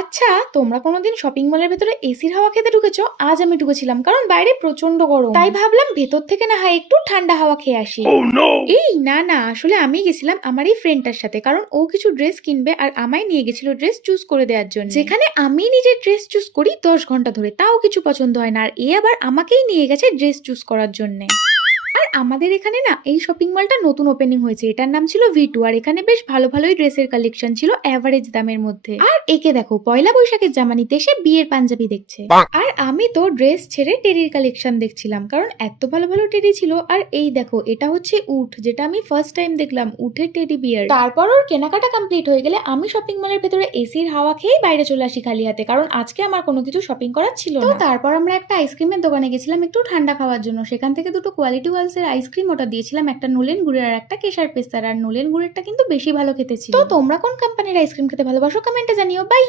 আচ্ছা, তোমরা কোনোদিন শপিং মলের ভেতরে এসির হাওয়া খেতে ঢুকেছো? আজ আমি ঢুকেছিলাম, কারণ বাইরে প্রচন্ড গরম, তাই ভাবলাম ভেতর থেকে না হয় একটু ঠান্ডা হাওয়া খেয়ে আসি। এই না না, আসলে আমি গেছিলাম আমার এই ফ্রেন্ডটার সাথে, কারণ ও কিছু ড্রেস কিনবে আর আমায় নিয়ে গেছিল ড্রেস চুজ করে দেওয়ার জন্য। যেখানে আমি নিজের ড্রেস চুজ করি 10 ঘন্টা ধরে, তাও কিছু পছন্দ হয় না, আর এ আবার আমাকেই নিয়ে গেছে ড্রেস চুজ করার জন্য। আর আমাদের এখানে না এই শপিং মলটা নতুন ওপেনিং হয়েছে, এটার নাম ছিল V2, আর এখানে বেশ ভালো ভালোই ড্রেসের কালেকশন ছিল এভারেজ দামের মধ্যে। আর একে দেখো পয়লা বৈশাখের জামা নিতে এসে বিয়ের পাঞ্জাবি দেখছে, আর আমি তো ড্রেস ছেড়ে টেরির কালেকশন দেখছিলাম, কারণ এত ভালো ভালো টেরি ছিল। আর এই দেখো এটা হচ্ছে উট, যেটা আমি ফার্স্ট টাইম দেখলাম, উটের টেডি বিয়ার। তারপর ওর কেনাকাটা কমপ্লিট হয়ে গেলে আমি শপিং মলের ভেতরে এসির হাওয়া খেয়ে বাইরে চলে আসি খালি হাতে, কারণ আজকে আমার কোনো কিছু শপিং করার ছিল না। তারপর আমরা একটা আইসক্রিমের দোকানে গেছিলাম একটু ঠান্ডা খাওয়ার জন্য, সেখান থেকে দুটো কোয়ালিটি ওয়ালস এর আইসক্রিম অর্ডার দিয়েছিলাম, একটা নোলেন গুড়ের আর একটা কেশার পেস্তার, আর নোলেন গুড়েরটা কিন্তু বেশি ভালো খেতে ছিল। তো তোমরা কোন কোম্পানির আইসক্রিম খেতে ভালোবাসো কমেন্টে জানিও। বাই।